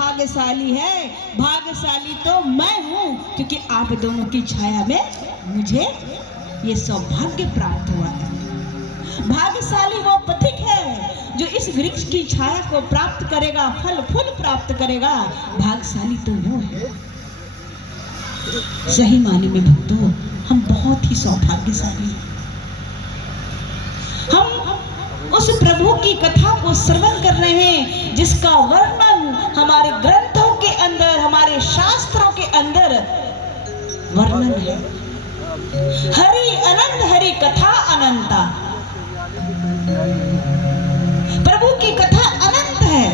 भाग्यशाली है, भाग्यशाली तो मैं हूँ, क्योंकि आप दोनों की छाया में मुझे ये सौभाग्य प्राप्त हुआ है। भाग्यशाली वो पथिक है जो इस वृक्ष की छाया को प्राप्त करेगा, फल फूल प्राप्त करेगा। भाग्यशाली तो वो है। सही माने में भक्तों, हम बहुत ही सौभाग्यशाली हैं। हम उस प्रभु की कथा को श्रवण कर रहे हैं जिसका वर्णन हमारे ग्रंथों के अंदर, हमारे शास्त्रों के अंदर वर्णन है। हरि अनंत, हरि कथा अनंता। प्रभु की कथा अनंत है।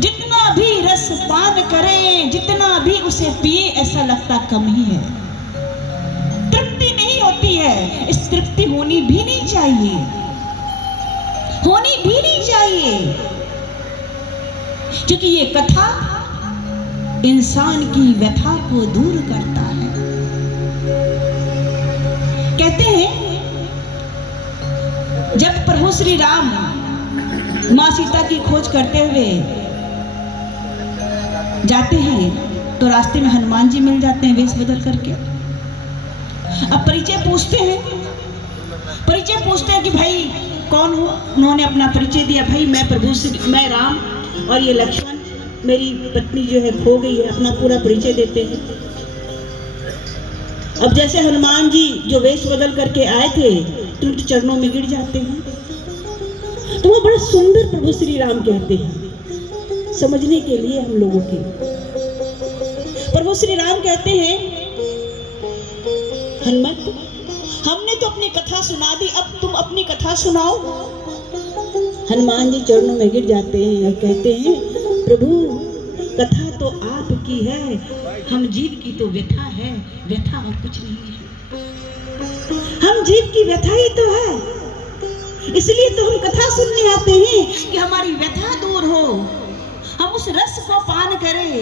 जितना भी रस पान करें, जितना भी उसे पिए, ऐसा लगता कम ही है। तृप्ति नहीं होती है। इस तृप्ति होनी भी नहीं चाहिए, होनी भी नहीं चाहिए, क्योंकि ये कथा इंसान की व्यथा को दूर करता है। कहते हैं जब प्रभु श्री राम मां सीता की खोज करते हुए जाते हैं तो रास्ते में हनुमान जी मिल जाते हैं वेश बदल करके। अब परिचय पूछते हैं कि भाई कौन हो। उन्होंने अपना परिचय दिया, भाई मैं राम और ये लक्ष्मण, मेरी पत्नी जो है खो गई है। अपना पूरा परिचय देते हैं। अब जैसे हनुमान जी जो वेश बदल करके आए थे तुरंत चरणों में गिर जाते हैं। तो वो बड़ा सुंदर प्रभु श्री राम कहते हैं समझने के लिए हम लोगों के। प्रभु श्री राम कहते हैं हनुमत, हमने तो अपनी कथा सुना दी, अब तुम अपनी कथा सुनाओ। हनुमान जी चरणों में गिर जाते हैं और कहते हैं प्रभु कथा तो आपकी है, हम जीव की तो व्यथा है, व्यथा और कुछ नहीं है। हम जीव की व्यथा ही तो है, इसलिए तो हम कथा सुनने आते हैं कि हमारी व्यथा दूर हो, हम उस रस को पान करें,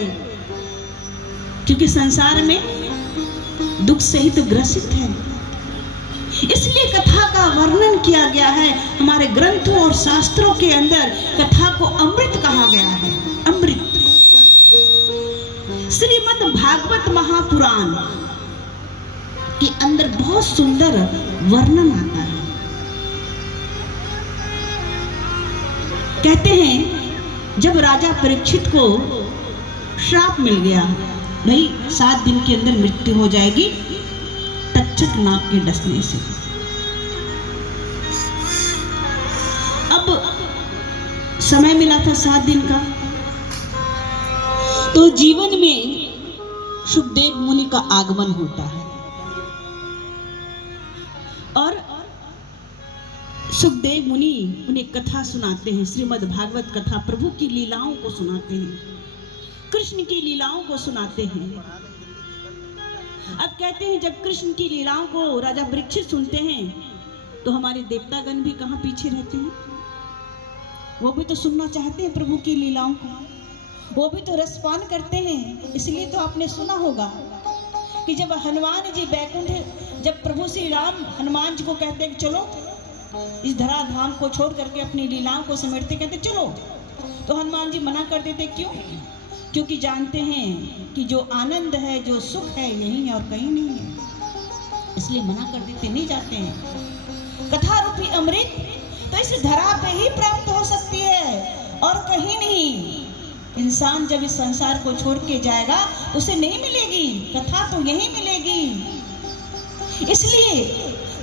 क्योंकि संसार में दुख से ही तो ग्रसित है। इसलिए कथा का वर्णन किया गया है। हमारे ग्रंथों और शास्त्रों के अंदर कथा को अमृत कहा गया है। अमृत। श्रीमद् भागवत महापुराण के अंदर बहुत सुंदर वर्णन आता है। कहते हैं जब राजा परीक्षित को श्राप मिल गया, भाई 7 दिन के अंदर मृत्यु हो जाएगी तक्षक नाग के डसने से। अब समय मिला था 7 दिन का, तो जीवन में सुखदेव मुनि का आगमन होता है और सुखदेव मुनि उन्हें कथा सुनाते हैं। श्रीमद् भागवत कथा प्रभु की लीलाओं को सुनाते हैं, कृष्ण की लीलाओं को सुनाते हैं। अब कहते हैं जब कृष्ण की लीलाओं को राजा परीक्षित सुनते हैं तो हमारे देवतागण भी कहाँ पीछे रहते हैं। वो भी तो सुनना चाहते हैं प्रभु की लीलाओं को, वो भी तो रसपान करते हैं। इसलिए तो आपने सुना होगा कि जब हनुमान जी बैकुंठ, जब प्रभु श्री राम हनुमान जी को कहते हैं चलो इस धराधाम को छोड़ करके अपनी लीलाओं को समेटते, कहते चलो, तो हनुमान जी मना कर देते। क्यों? क्योंकि जानते हैं कि जो आनंद है, जो सुख है, यही है और कहीं नहीं है। इसलिए मना कर देते, नहीं जाते हैं। कथा रूपी अमृत तो इस धरा पे ही प्राप्त हो सकती है और कहीं नहीं। इंसान जब इस संसार को छोड़ के जाएगा उसे नहीं मिलेगी, कथा तो यही मिलेगी। इसलिए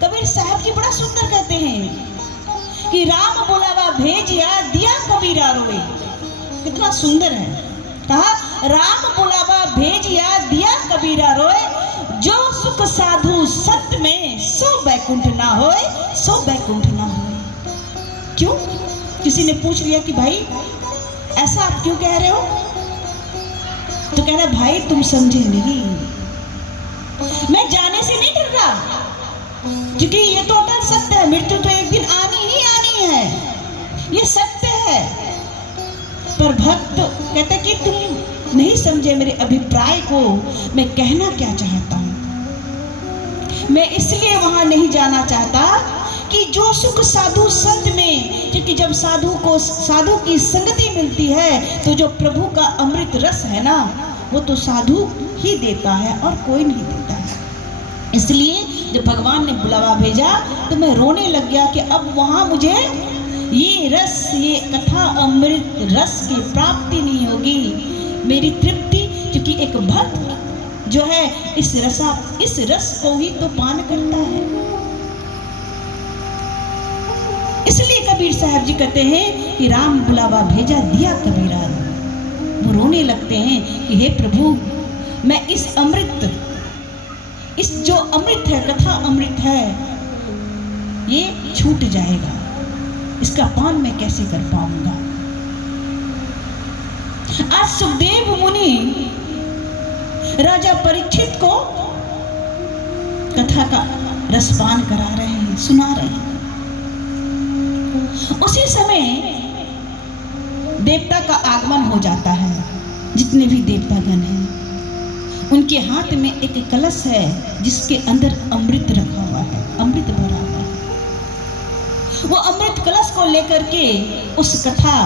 कबीर साहब जी बड़ा सुंदर कहते हैं कि राम बुलावा भेजिया दिया कबीरा रोए। कितना सुंदर है। कहा राम बुलावा भेजिया दिया कबीरा रोए, जो सुख साधु सत्य में सो बैकुंठ ना होए, सो बैकुंठ ना होए। क्यों? किसी ने पूछ लिया कि भाई ऐसा आप क्यों कह रहे हो, तो कह रहा भाई तुम समझे नहीं, मैं जाने से नहीं डर रहा, क्योंकि ये तो अटल सत्य है, मृत्यु तो एक दिन आनी ही आनी है, ये सत्य है। पर भक्त कहते कि तुम नहीं समझे मेरे अभिप्राय को, मैं कहना क्या चाहता हूं। मैं इसलिए वहां नहीं जाना चाहता कि जो सुख साधु संत में, क्योंकि जब साधु की संगति मिलती है तो जो प्रभु का अमृत रस है ना, वो तो साधु ही देता है और कोई नहीं देता है। इसलिए जब भगवान ने बुलावा भेजा तो मैं रोने लग गया कि अब वहां मुझे ये रस, ये कथा अमृत रस की प्राप्ति नहीं होगी, मेरी तृप्ति, क्योंकि एक भक्त जो है इस रस को ही तो पान करता है। इसलिए कबीर साहब जी कहते हैं कि राम बुलावा भेजा दिया कबीरा। वो रोने लगते हैं कि हे प्रभु, मैं इस जो अमृत है, कथा अमृत है, ये छूट जाएगा, इसका पान मैं कैसे कर पाऊंगा। आज सुखदेव मुनि राजा परीक्षित को कथा का रसपान करा रहे हैं, सुना रहे हैं। उसी समय देवता का आगमन हो जाता है। जितने भी देवतागण हैं उनके हाथ में एक कलश है जिसके अंदर अमृत रखा हुआ है, अमृत भरा हुआ है। वो अमृत कलश को लेकर के उस कथा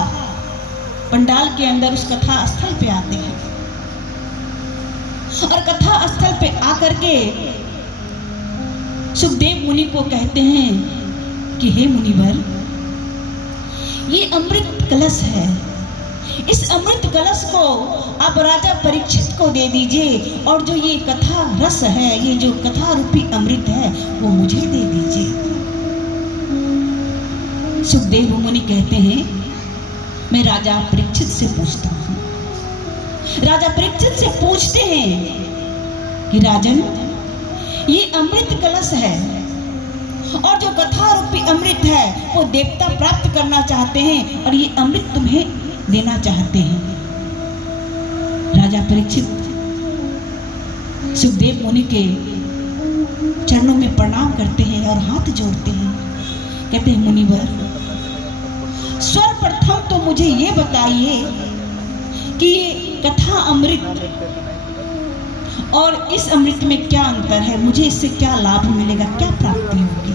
पंडाल के अंदर, उस कथा स्थल पे आते हैं और कथा स्थल पे आकर के सुखदेव मुनि को कहते हैं कि हे मुनिवर, ये अमृत कलश है, इस अमृत कलश को आप राजा परीक्षित को दे दीजिए और जो ये कथा रस है, ये जो कथा रूपी अमृत है, वो मुझे दे दीजिए। सुखदेव मुनि कहते हैं मैं राजा परीक्षित से पूछता हूँ। राजा परीक्षित से पूछते हैं कि राजन, ये अमृत कलश है और जो कथा रूपी अमृत है वो देवता प्राप्त करना चाहते हैं और ये अमृत तुम्हें देना चाहते हैं। राजा परीक्षित सुखदेव मुनि के चरणों में प्रणाम करते हैं और हाथ जोड़ते हैं। कहते हैं मुनिवर, सर्वप्रथम तो मुझे ये बताइए कि ये कथा अमृत और इस अमृत में क्या अंतर है, मुझे इससे क्या लाभ मिलेगा, क्या प्राप्ति होगी।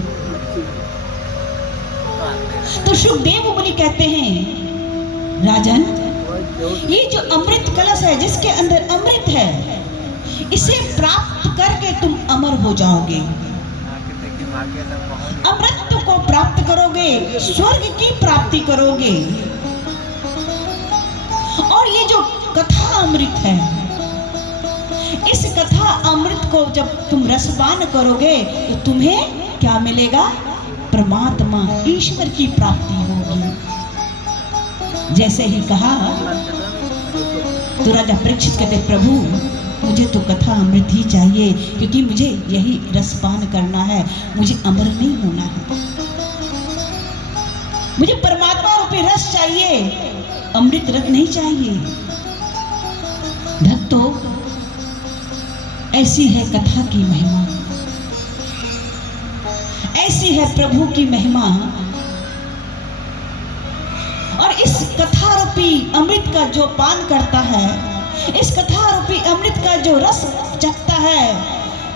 तो सुखदेव मुनि कहते हैं राजन, ये जो अमृत कलश है जिसके अंदर अमृत है, इसे प्राप्त करके तुम अमर हो जाओगे, अमृत को प्राप्त करोगे, स्वर्ग की प्राप्ति करोगे। और ये जो कथा अमृत है, इस कथा अमृत को जब तुम रसपान करोगे तो तुम्हें क्या मिलेगा, परमात्मा ईश्वर की प्राप्ति होगी। जैसे ही कहा तो राजा परीक्षित कहते प्रभु, मुझे तो कथा अमृत ही चाहिए, क्योंकि मुझे यही रसपान करना है, मुझे अमर नहीं होना है, मुझे परमात्मा रूपी रस चाहिए, अमृत रस नहीं चाहिए। भक्तों, ऐसी है कथा की महिमा, ऐसी है प्रभु की महिमा। और इस कथा रूपी अमृत का जो पान करता है, इस कथा रूपी अमृत का जो रस चखता है,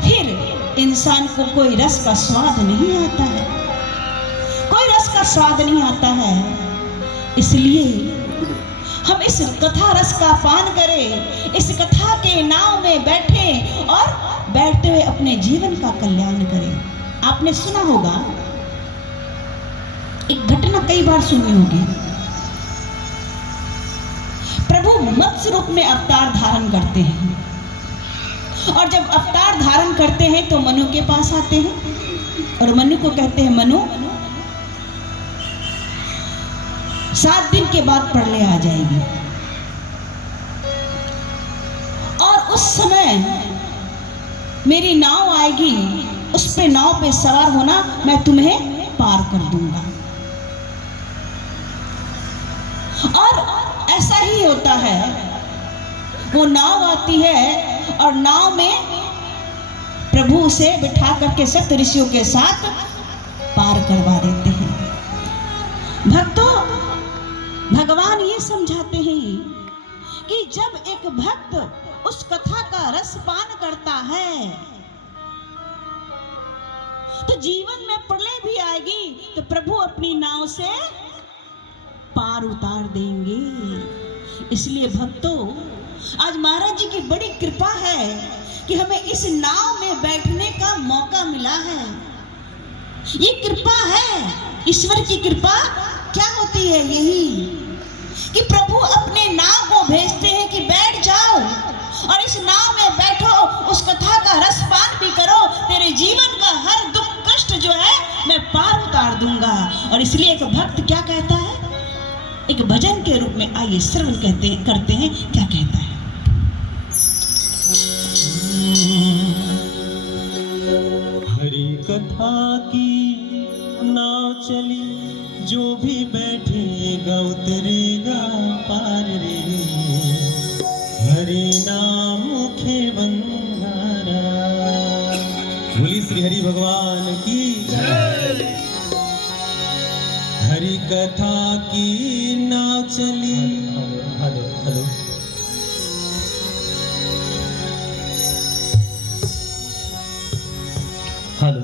फिर इंसान को कोई रस का स्वाद नहीं आता है, कोई रस का स्वाद नहीं आता है। इसलिए हम इस कथा रस का पान करें, इस कथा के नाव में बैठें और बैठते हुए अपने जीवन का कल्याण करें। आपने सुना होगा, एक घटना कई बार सुनी होगी, प्रभु मत्स्य रूप में अवतार धारण करते हैं और जब अवतार धारण करते हैं तो मनु के पास आते हैं और मनु को कहते हैं, मनु 7 दिन के बाद प्रलय आ जाएगी और उस समय मेरी नाव आएगी, उस पे नाव पे सवार होना, मैं तुम्हें पार कर दूंगा। और ऐसा ही होता है, वो नाव आती है और नाव में प्रभु उसे बिठा करके सप्त ऋषियों के साथ पार करवा देते हैं। भक्तों, भगवान ये समझाते हैं कि जब एक भक्त उस कथा का रस पान करता है तो जीवन में प्रलय भी आएगी तो प्रभु अपनी नाव से पार उतार देंगे। इसलिए भक्तों, आज महाराज जी की बड़ी कृपा है कि हमें इस नाव में बैठने का मौका मिला है। ये कृपा है, ईश्वर की कृपा क्या होती है? यही कि प्रभु अपने नाव को भेजते हैं कि बैठ जाओ और इस नाव में बैठो, उस कथा का रसपान भी करो, तेरे जीवन का हर दुख कष्ट जो है मैं पार उतार दूंगा। और इसलिए एक भक्त क्या कहता है, एक भजन के रूप में आइए श्रवण करते हैं क्या कहता है। हरि कथा की नाव चली, जो भी बैठेगा उतरेगा पार रे। हरि नाम मुखे बंधारा। बोली श्री हरि भगवान की जय। हरि कथा की नाव चली। Hello hello hello.